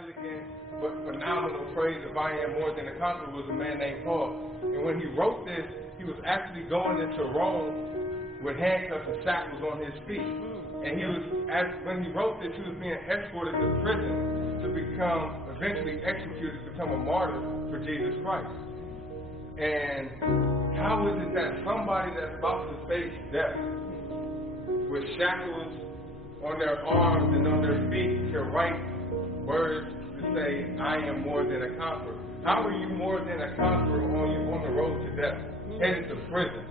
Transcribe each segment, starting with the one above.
elegant but phenomenal phrase of I am more than a conqueror was a man named Paul. And when he wrote this, he was actually going into Rome with handcuffs and shackles on his feet. And when he wrote this, he was being escorted to prison to become eventually executed, to become a martyr for Jesus Christ. And how is it that somebody that's about to face death with shackles on their arms and on their feet can write words to say, I am more than a conqueror? How are you more than a conqueror on the road to death, headed to prison?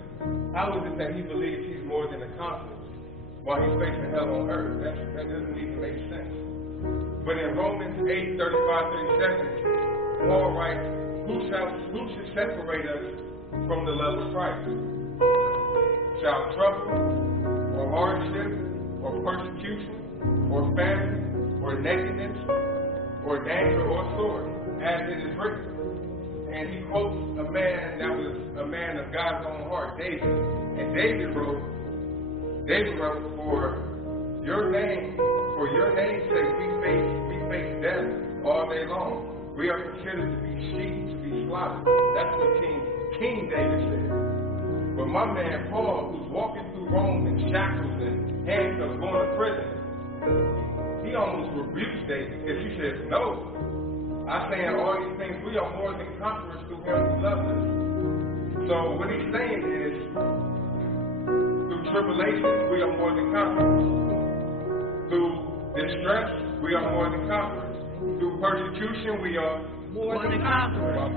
How is it that he believes he's more than a conqueror while he's facing hell on earth? That doesn't even make sense. But in Romans 8:35-37, Paul writes, who should separate us from the love of Christ? Shall trouble, or hardship, or persecution, or famine, or nakedness, or danger, or sword, as it is written? And he quotes a man that was a man of God's own heart, David. And David wrote, for your name's sake, we face death all day long. We are considered to be sheep, to be slaughtered. That's what King David said. But my man Paul, who's walking through Rome in shackles and handcuffs, going to prison, he almost rebukes David because he says, no. I say in all these things, we are more than conquerors through him who loves us. So what he's saying is, through tribulation, we are more than conquerors. Through distress, we are more than conquerors. Through persecution, we are more than conquerors.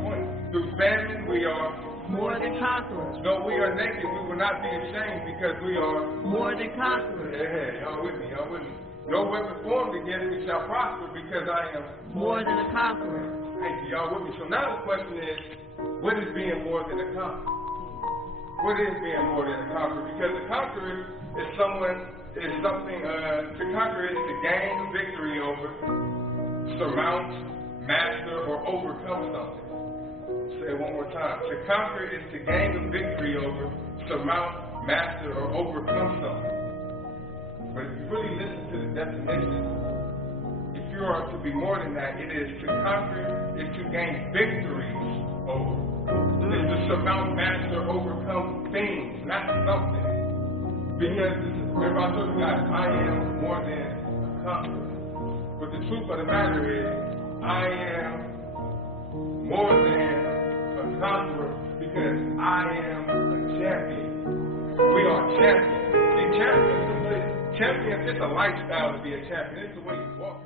Through famine, we are more than conquerors. Though we are naked, we will not be ashamed because we are more than conquerors. Yeah, y'all with me. No weapon formed against me shall prosper because I am more than a conqueror. Thank you, y'all with me. So now the question is, what is being more than a conqueror? What is being more than a conqueror? Because a conqueror is something, to conquer is to gain victory over, surmount, master, or overcome something. Say it one more time. To conquer is to gain a victory over, surmount, master, or overcome something. But if you really listen to the definition, if you are to be more than that, it is to conquer, is to gain victories over. It's to surmount, master, overcome things, not something. Because remember I told you guys, I am more than a conqueror. But the truth of the matter is, I am more than a conqueror because I am a champion. We are champions. See, champions, it's a lifestyle to be a champion. It's the way you walk.